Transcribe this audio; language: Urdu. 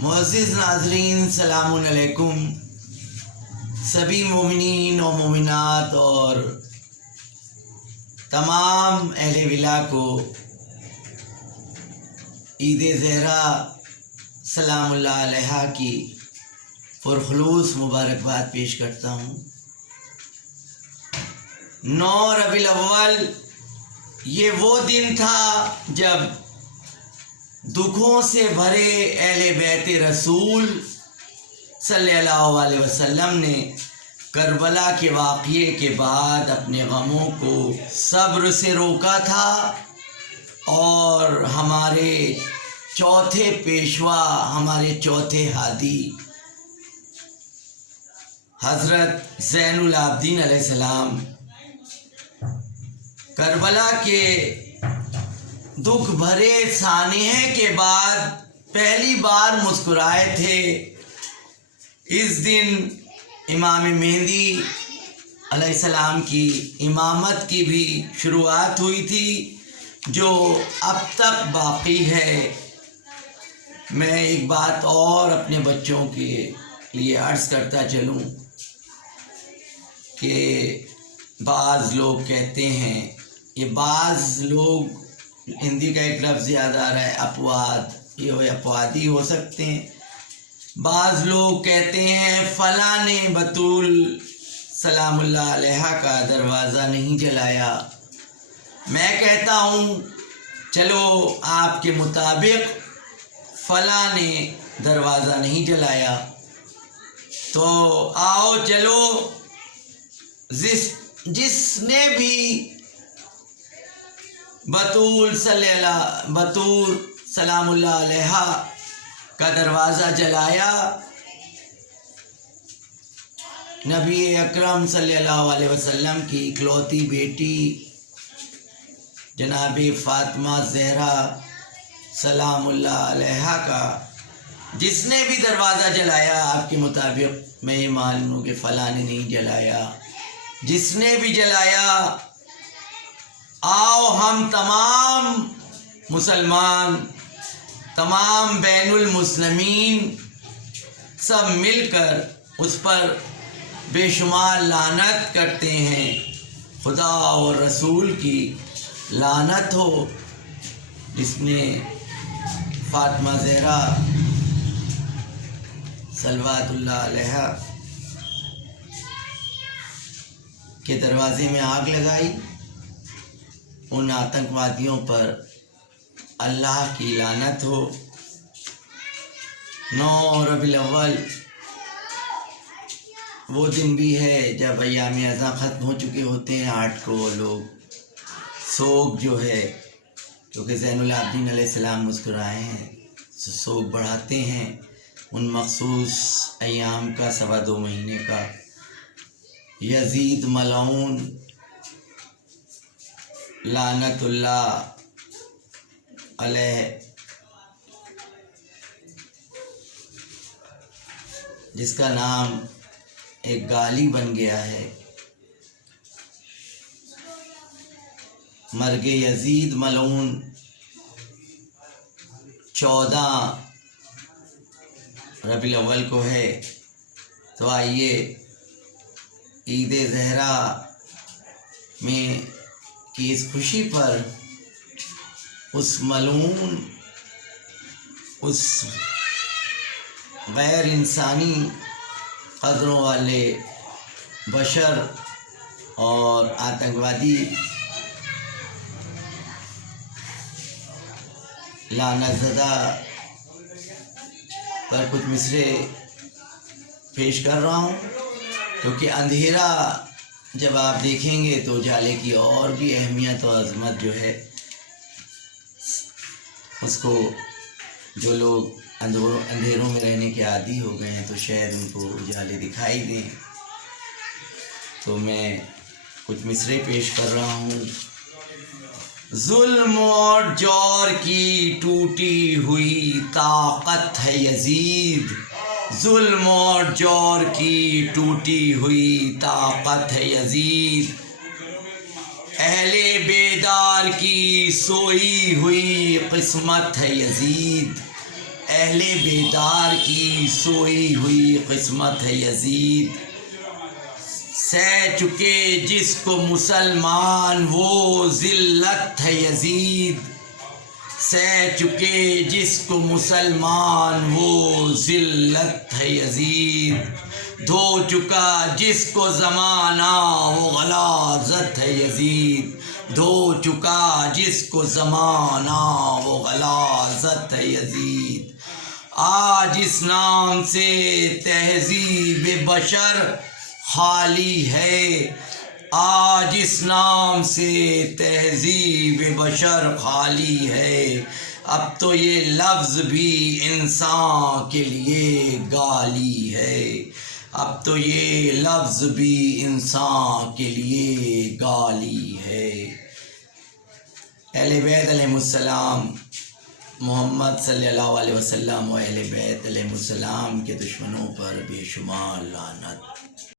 معزز ناظرین، سلام علیکم. سبھی مومنین و مومنات اور تمام اہل ولا کو عید زہرا سلام اللہ علیہ کی پرخلوص مبارکباد پیش کرتا ہوں. 9 ربیع الاول یہ وہ دن تھا جب دکھوں سے بھرے اہل بیت رسول صلی اللہ علیہ وسلم نے کربلا کے واقعے کے بعد اپنے غموں کو صبر سے روکا تھا اور ہمارے چوتھے پیشوا، ہمارے چوتھے ہادی حضرت زین العابدین علیہ السلام کربلا کے دکھ بھرے سانحے کے بعد پہلی بار مسکرائے تھے. اس دن امام مہدی علیہ السلام کی امامت کی بھی شروعات ہوئی تھی جو اب تک باقی ہے. میں ایک بات اور اپنے بچوں کے لیے عرض کرتا چلوں کہ بعض لوگ کہتے ہیں، یہ بعض لوگ، ہندی کا ایک لفظ یاد آ رہا ہے اپواد، یہ اپوادی ہو سکتے ہیں. بعض لوگ کہتے ہیں فلاں نے بطول سلام اللہ علیہ کا دروازہ نہیں جلایا. میں کہتا ہوں چلو آپ کے مطابق فلاں نے دروازہ نہیں جلایا، تو آؤ چلو جس نے بھی بطول سلام اللہ علیہ کا دروازہ جلایا، نبی اکرم صلی اللہ علیہ وسلم کی اکلوتی بیٹی جناب فاطمہ زہرا سلام اللہ علیہ کا جس نے بھی دروازہ جلایا، آپ کے مطابق میں یہ معلوم کہ فلاں نے نہیں جلایا، جس نے بھی جلایا، آؤ ہم تمام مسلمان، تمام بین المسلمین سب مل کر اس پر بے شمار لعنت کرتے ہیں. خدا اور رسول کی لعنت ہو جس نے فاطمہ زہرا صلوات اللہ علیہ کے دروازے میں آگ لگائی. ان آتنکوادیوں پر اللہ کی لعنت ہو. 9 ربیع الاول وہ دن بھی ہے جب ایام ازاں ختم ہو چکے ہوتے ہیں. 8 کو لوگ سوگ جو ہے، کیونکہ زین العابدین علیہ السلام مسکرائے ہیں، سوگ بڑھاتے ہیں ان مخصوص ایام کا، 2.25 مہینے کا. یزید ملعون لعنت اللہ علیہ، جس کا نام ایک گالی بن گیا ہے، مرگ یزید ملعون 14 ربیع الاول کو ہے. تو آئیے عید زہرا میں کی اس خوشی پر اس ملعون، اس غیر انسانی قدروں والے بشر اور آتنکوادی لعنت زدہ پر کچھ مصرے پیش کر رہا ہوں، کیونکہ اندھیرا جب آپ دیکھیں گے تو اجالے کی اور بھی اہمیت و عظمت جو ہے، اس کو جو لوگ اندھیروں میں رہنے کے عادی ہو گئے ہیں تو شاید ان کو اجالے دکھائی دیں. تو میں کچھ مصرے پیش کر رہا ہوں. ظلم اور جور کی ٹوٹی ہوئی طاقت ہے یزید، ظلم اور جور کی ٹوٹی ہوئی طاقت ہے یزید، اہل بیدار کی سوئی ہوئی قسمت ہے یزید، اہل بیدار کی سوئی ہوئی قسمت ہے یزید، سہ چکے جس کو مسلمان وہ ذلت ہے یزید، سہ چکے جس کو مسلمان وہ ذلت ہے یزید، دھو چکا جس کو زمانہ وہ غلاظت ہے یزید، دھو چکا جس کو زمانہ وہ غلاظت ہے یزید۔ آج اس نام سے تہذیب بشر خالی ہے، آج اس نام سے تہذیب بشر خالی ہے، اب تو یہ لفظ بھی انسان کے لیے گالی ہے، اب تو یہ لفظ بھی انسان کے لیے گالی ہے۔ اہل بیت علیہ السلام، محمد صلی اللہ علیہ وسلم و اہل بیت علیہ السلام کے دشمنوں پر بے شمار لعنت۔